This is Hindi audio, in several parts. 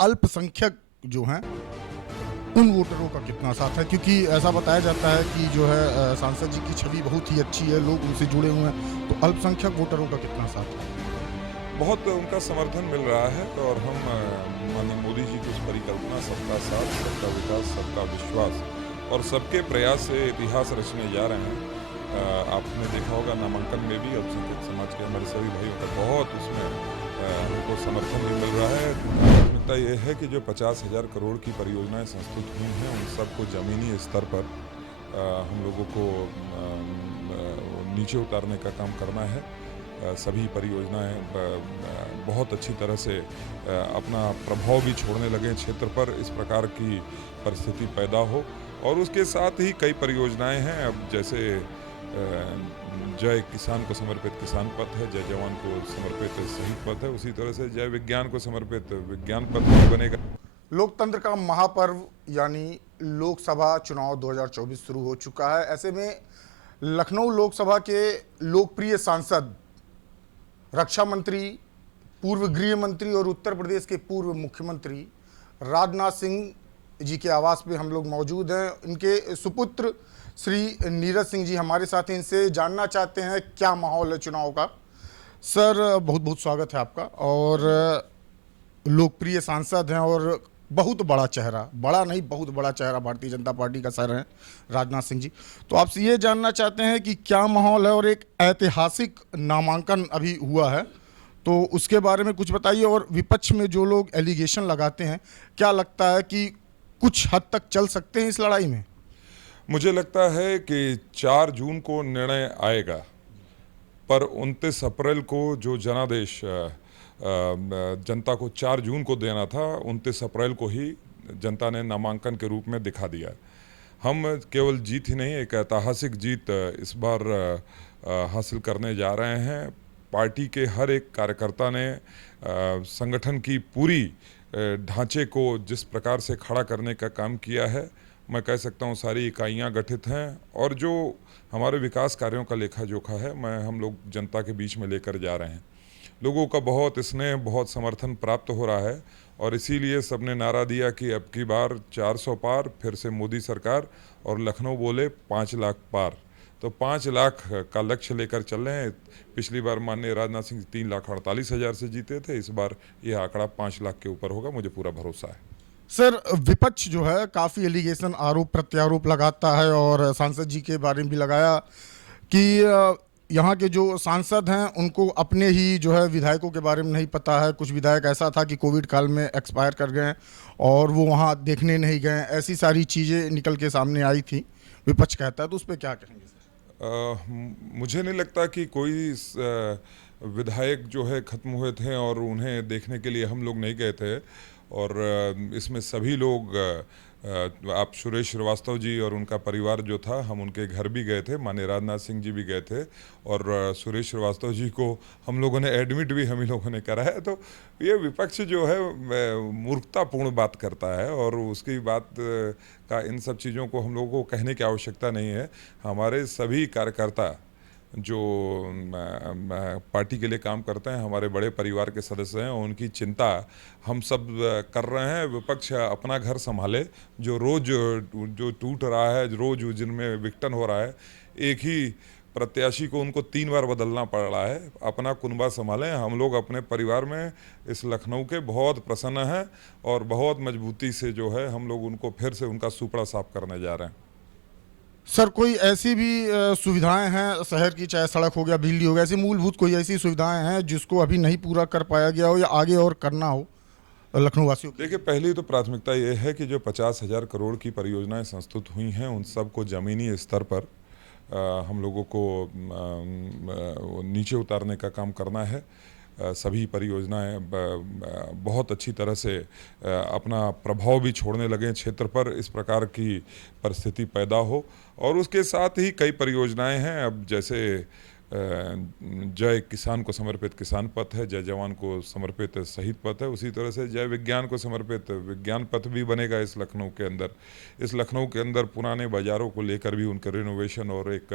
अल्पसंख्यक जो हैं उन वोटरों का कितना साथ है, क्योंकि ऐसा बताया जाता है कि जो है सांसद जी की छवि बहुत ही अच्छी है, लोग उनसे जुड़े हुए हैं, तो अल्पसंख्यक वोटरों का कितना साथ है? बहुत उनका समर्थन मिल रहा है और हम माननीय मोदी जी की उस परिकल्पना सबका साथ, सबका विकास, सबका विश्वास और सबके प्रयास से इतिहास रचने जा रहे हैं। आपने देखा होगा नामांकन में भी अल्पसंख्यक समाज के हमारे सभी भाइयों का बहुत उसमें हमको समर्थन भी मिल रहा है। प्राथमिकता ये है कि जो 50,000 करोड़ की परियोजनाएं संस्तुत हुई हैं उन सबको ज़मीनी स्तर पर हम लोगों को नीचे उतारने का काम करना है। सभी परियोजनाएं बहुत अच्छी तरह से अपना प्रभाव भी छोड़ने लगे क्षेत्र पर, इस प्रकार की परिस्थिति पैदा हो। और उसके साथ ही कई परियोजनाएं हैं, अब जैसे जय किसान को समर्पित किसान पथ है, जय जवान को समर्पित शहीद पथ है, उसी तरह से जय विज्ञान को समर्पित विज्ञान पथ भी बनेगा। लोकतंत्र का महापर्व यानी लोकसभा चुनाव 2024 शुरू हो चुका है। ऐसे में लखनऊ लोकसभा के लोकप्रिय सांसद, रक्षा मंत्री, पूर्व गृह मंत्री और उत्तर प्रदेश के पूर्व मुख्यमंत्री राजनाथ सिंह जी के आवास पे हम लोग मौजूद हैं। इनके सुपुत्र श्री नीरज सिंह जी हमारे साथ हैं। इनसे जानना चाहते हैं क्या माहौल है चुनाव का। सर, बहुत बहुत स्वागत है आपका। और लोकप्रिय सांसद हैं और बहुत बड़ा चेहरा, बड़ा नहीं बहुत बड़ा चेहरा भारतीय जनता पार्टी का सर हैं राजनाथ सिंह जी। तो आपसे ये जानना चाहते हैं कि क्या माहौल है, और एक ऐतिहासिक नामांकन अभी हुआ है तो उसके बारे में कुछ बताइए। और विपक्ष में जो लोग एलिगेशन लगाते हैं, क्या लगता है कि कुछ हद तक चल सकते हैं इस लड़ाई में? मुझे लगता है कि 4 जून को निर्णय आएगा, पर 29 अप्रैल को जो जनादेश जनता को 4 जून को देना था, 29 अप्रैल को ही जनता ने नामांकन के रूप में दिखा दिया। हम केवल जीत ही नहीं, एक ऐतिहासिक जीत इस बार हासिल करने जा रहे हैं। पार्टी के हर एक कार्यकर्ता ने संगठन की पूरी ढांचे को जिस प्रकार से खड़ा करने का काम किया है, मैं कह सकता हूँ सारी इकाइयाँ गठित हैं और जो हमारे विकास कार्यों का लेखा जोखा है मैं हम लोग जनता के बीच में लेकर जा रहे हैं। लोगों का बहुत स्नेह, बहुत समर्थन प्राप्त हो रहा है और इसीलिए सबने नारा दिया कि अब की बार 400 पार, फिर से मोदी सरकार, और लखनऊ बोले 5 लाख पार। तो 5 लाख का लक्ष्य लेकर चल रहे हैं। पिछली बार माननीय राजनाथ सिंह 3,48,000 से जीते थे, इस बार यह आंकड़ा 5 लाख के ऊपर होगा, मुझे पूरा भरोसा है। सर, विपक्ष जो है काफ़ी एलिगेशन, आरोप प्रत्यारोप लगाता है और सांसद जी के बारे में भी लगाया कि यहाँ के जो सांसद हैं उनको अपने ही जो है विधायकों के बारे में नहीं पता है। कुछ विधायक ऐसा था कि कोविड काल में एक्सपायर कर गए और वो वहाँ देखने नहीं गए, ऐसी सारी चीज़ें निकल के सामने आई थी, विपक्ष कहता है। तो उस पर क्या कहेंगे सर? मुझे नहीं लगता कि कोई विधायक जो है ख़त्म हुए थे और उन्हें देखने के लिए हम लोग नहीं गए थे। और इसमें सभी लोग आप सुरेश श्रीवास्तव जी और उनका परिवार जो था, हम उनके घर भी गए थे, माननीय राजनाथ सिंह जी भी गए थे और सुरेश श्रीवास्तव जी को हम लोगों ने एडमिट भी हम ही लोगों ने करा है। तो ये विपक्ष जो है मूर्खतापूर्ण बात करता है और उसकी बात का इन सब चीज़ों को हम लोगों को कहने की आवश्यकता नहीं है। हमारे सभी कार्यकर्ता जो पार्टी के लिए काम करते हैं, हमारे बड़े परिवार के सदस्य हैं, उनकी चिंता हम सब कर रहे हैं। विपक्ष अपना घर संभाले, जो रोज़ जो टूट रहा है, रोज़ जिनमें विघटन हो रहा है, एक ही प्रत्याशी को उनको 3 बार बदलना पड़ रहा है। अपना कुनबा संभालें। हम लोग अपने परिवार में इस लखनऊ के बहुत प्रसन्न हैं और बहुत मजबूती से जो है हम लोग उनको फिर से उनका सुपड़ा साफ करने जा रहे हैं। सर, कोई ऐसी भी सुविधाएं हैं शहर की, चाहे सड़क हो गया, बिजली हो गया, ऐसी मूलभूत कोई ऐसी सुविधाएं हैं जिसको अभी नहीं पूरा कर पाया गया हो या आगे और करना हो लखनऊ वासियों के? देखिए, पहली तो प्राथमिकता ये है कि जो 50,000 करोड़ की परियोजनाएं संस्तुत हुई हैं उन सबको ज़मीनी स्तर पर हम लोगों को नीचे उतारने का काम करना है। सभी परियोजनाएं बहुत अच्छी तरह से अपना प्रभाव भी छोड़ने लगे क्षेत्र पर, इस प्रकार की परिस्थिति पैदा हो। और उसके साथ ही कई परियोजनाएं हैं, अब जैसे जय किसान को समर्पित किसान पथ है, जय जवान को समर्पित शहीद पथ है, उसी तरह से जय विज्ञान को समर्पित विज्ञान पथ भी बनेगा इस लखनऊ के अंदर। इस लखनऊ के अंदर पुराने बाज़ारों को लेकर भी उनका रिनोवेशन और एक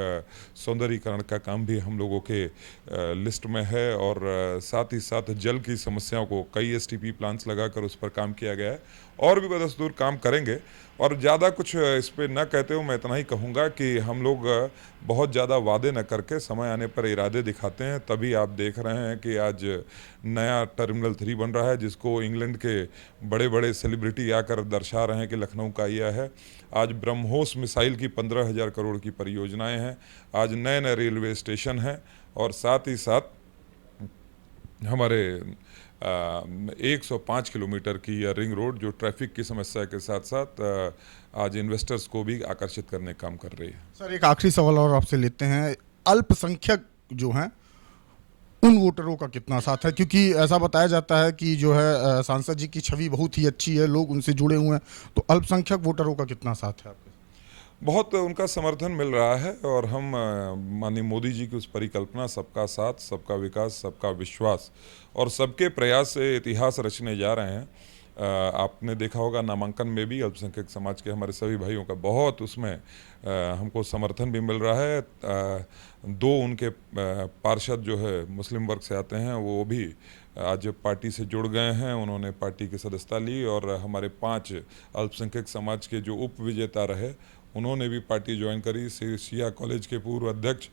सौंदर्यीकरण का काम भी हम लोगों के लिस्ट में है। और साथ ही साथ जल की समस्याओं को कई STP प्लांट्स लगाकर उस पर काम किया गया है, और भी बदस्तूर काम करेंगे। और ज़्यादा कुछ इस पर न कहते हुए मैं इतना ही कहूँगा कि हम लोग बहुत ज़्यादा वादे न करके समय आने पर इरादे दिखाते हैं। तभी आप देख रहे हैं कि आज नया टर्मिनल 3 बन रहा है, जिसको इंग्लैंड के बड़े बड़े सेलिब्रिटी आकर दर्शा रहे हैं कि लखनऊ का यह है। आज ब्रह्मोस मिसाइल की 15,000 करोड़ की परियोजनाएं हैं। आज नए नए रेलवे स्टेशन हैं, और साथ ही साथ हमारे 105 किलोमीटर की यह रिंग रोड जो ट्रैफिक की समस्या के साथ साथ आज इन्वेस्टर्स को भी आकर्षित करने का काम कर रही है। सर, एक आखिरी सवाल और आपसे लेते हैं। अल्पसंख्यक जो हैं उन वोटरों का कितना साथ है, क्योंकि ऐसा बताया जाता है कि जो है सांसद जी की छवि बहुत ही अच्छी है, लोग उनसे जुड़े हुए हैं, तो अल्पसंख्यक वोटरों का कितना साथ है आपके? बहुत उनका समर्थन मिल रहा है, और हम माननीय मोदी जी की उस परिकल्पना सबका साथ, सबका विकास, सबका विश्वास और सबके प्रयास से इतिहास रचने जा रहे हैं। आपने देखा होगा नामांकन में भी अल्पसंख्यक समाज के हमारे सभी भाइयों का बहुत उसमें हमको समर्थन भी मिल रहा है। 2 उनके पार्षद जो है मुस्लिम वर्ग से आते हैं, वो भी आज पार्टी से जुड़ गए हैं, उन्होंने पार्टी की सदस्यता ली। और हमारे 5 अल्पसंख्यक समाज के जो उप विजेता रहे, उन्होंने भी पार्टी ज्वाइन करी। शिया कॉलेज के पूर्व अध्यक्ष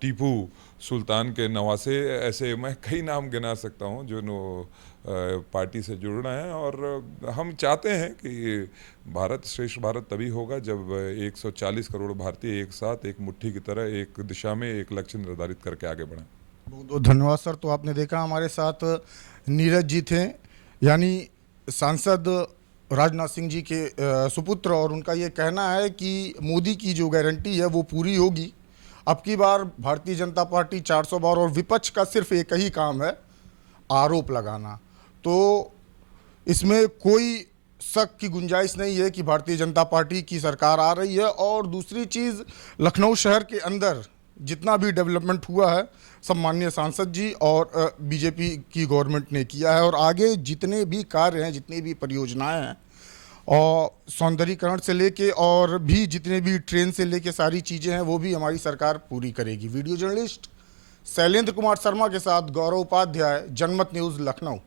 टीपू सुल्तान के नवासे, ऐसे मैं कई नाम गिना सकता हूं जो पार्टी से जुड़ रहे हैं। और हम चाहते हैं कि भारत श्रेष्ठ भारत तभी होगा जब 140 करोड़ भारतीय एक साथ एक मुट्ठी की तरह एक दिशा में एक लक्ष्य निर्धारित करके आगे बढ़ें। बहुत बहुत धन्यवाद सर। तो आपने देखा हमारे साथ नीरज जी थे, यानी सांसद राजनाथ सिंह जी के सुपुत्र, और उनका ये कहना है कि मोदी की जो गारंटी है वो पूरी होगी। अब की बार भारतीय जनता पार्टी 400 बार, और विपक्ष का सिर्फ एक ही काम है, आरोप लगाना। तो इसमें कोई शक की गुंजाइश नहीं है कि भारतीय जनता पार्टी की सरकार आ रही है। और दूसरी चीज़, लखनऊ शहर के अंदर जितना भी डेवलपमेंट हुआ है सब माननीय सांसद जी और बीजेपी की गवर्नमेंट ने किया है। और आगे जितने भी कार्य हैं, जितनी भी परियोजनाएं हैं, और सौंदर्यीकरण से लेके और भी जितने भी ट्रेन से लेके सारी चीज़ें हैं, वो भी हमारी सरकार पूरी करेगी। वीडियो जर्नलिस्ट शैलेंद्र कुमार शर्मा के साथ गौरव उपाध्याय, जनमत न्यूज़, लखनऊ।